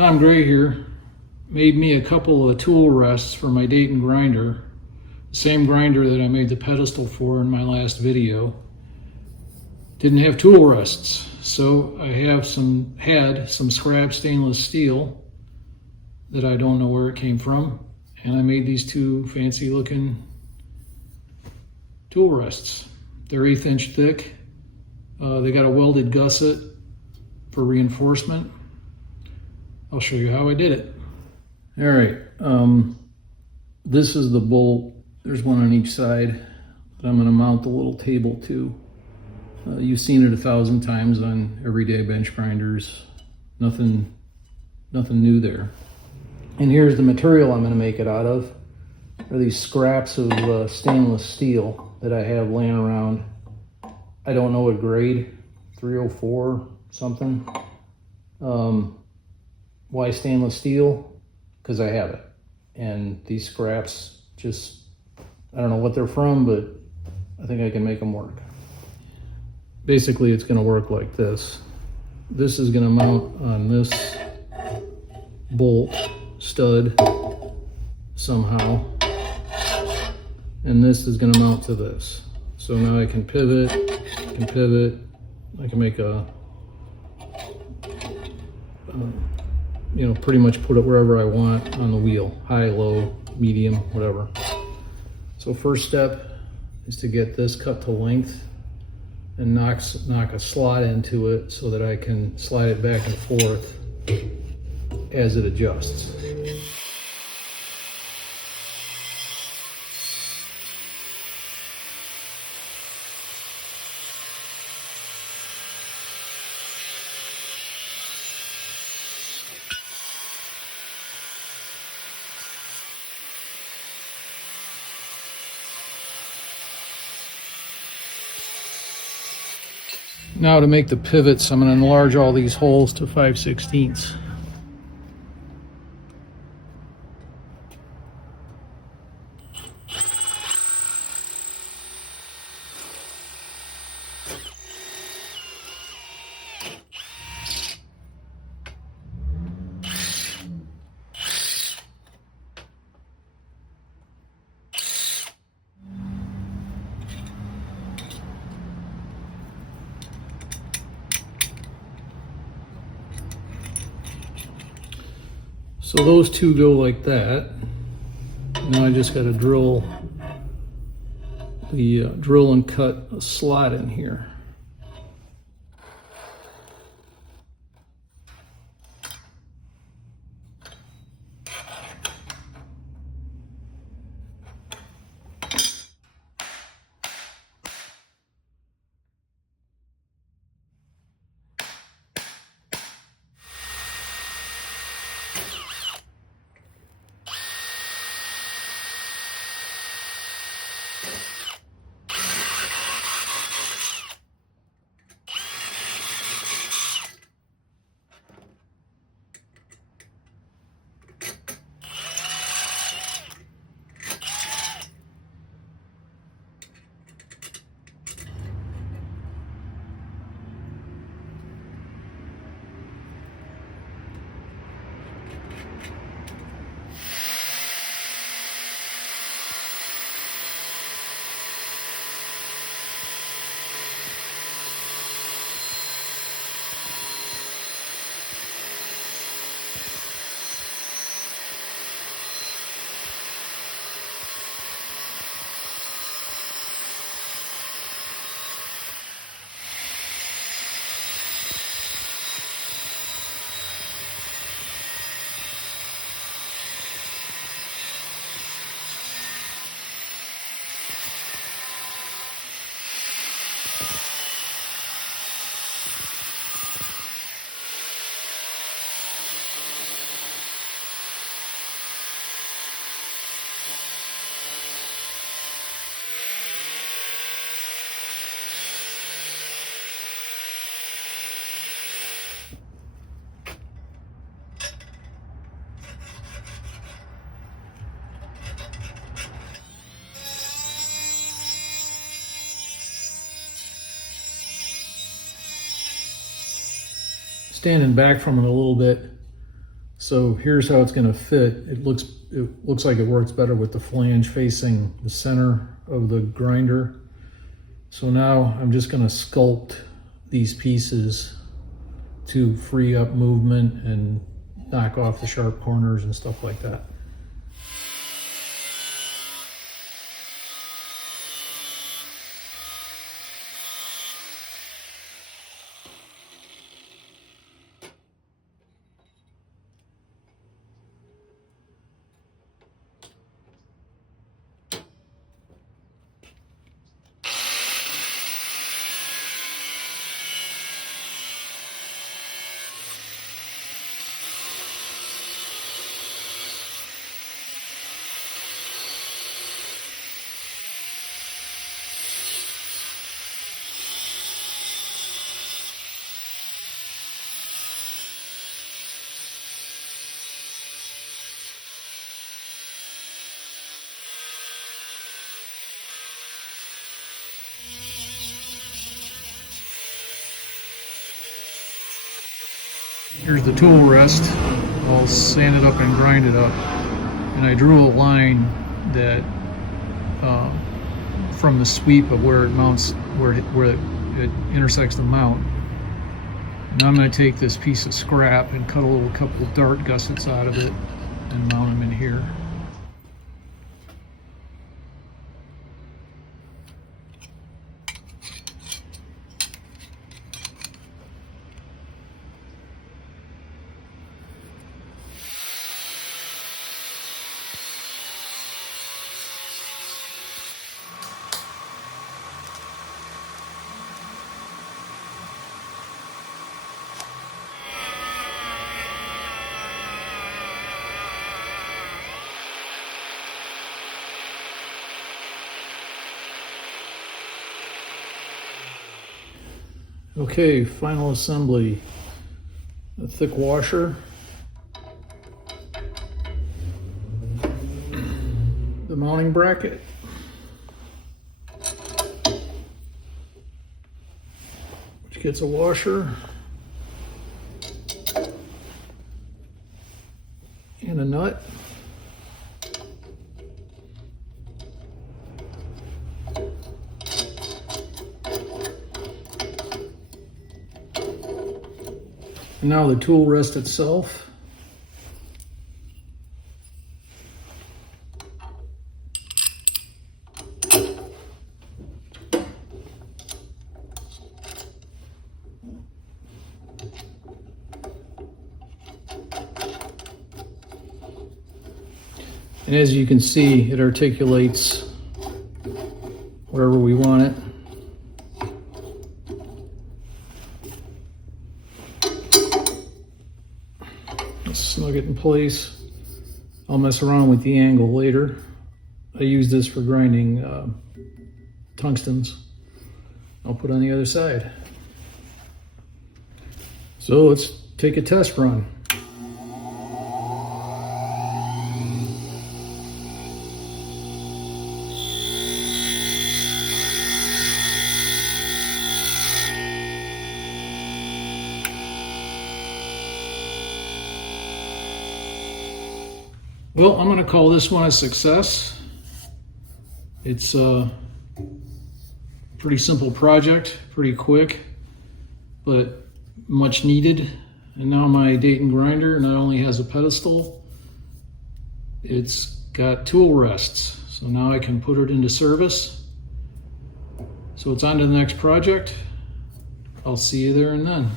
Tom Gray here. Made me a couple of tool rests for my Dayton grinder. The same grinder that I made the pedestal for in my last video. Didn't have tool rests, so I had some scrap stainless steel that I don't know where it came from, and I made these two fancy looking tool rests. They're 1/8 inch thick. They got a welded gusset for reinforcement. I'll show you how I did it. All right, this is the bolt. There's one on each side that I'm gonna mount the little table to. You've seen it 1,000 times on everyday bench grinders. Nothing new there. And here's the material I'm gonna make it out of. Are these scraps of stainless steel that I have laying around. I don't know what grade, 304 something. Why stainless steel? Because I have it. And these scraps just, I don't know what they're from, but I think I can make them work. Basically, it's gonna work like this. This is gonna mount on this bolt stud somehow. And this is gonna mount to this. So now I can pivot, I can make a, pretty much put it wherever I want on the wheel, high, low, medium, whatever. So first step is to get this cut to length and knock a slot into it so that I can slide it back and forth as it adjusts. Now to make the pivots, I'm going to enlarge all these holes to 5/16. So those two go like that. Now I just got to drill and cut a slot in here. Standing back from it a little bit, So here's how it's going to fit. It looks like it works better with the flange facing the center of the grinder. So now I'm just going to sculpt these pieces to free up movement and knock off the sharp corners and stuff like that. Here's the tool rest. I'll sand it up and grind it up. And I drew a line that from the sweep of where it mounts, where it intersects the mount. Now I'm going to take this piece of scrap and cut a couple of dart gussets out of it and mount them in here. Okay, final assembly. A thick washer, the mounting bracket, which gets a washer and a nut. And now the tool rest itself. And as you can see, it articulates wherever we want it. Snug it in place. I'll mess around with the angle later. I use this for grinding tungstens. I'll put on the other side. So let's take a test run. Well, I'm going to call this one a success. It's a pretty simple project, pretty quick, but much needed. And now my Dayton grinder not only has a pedestal, it's got tool rests. So now I can put it into service. So it's on to the next project. I'll see you there and then.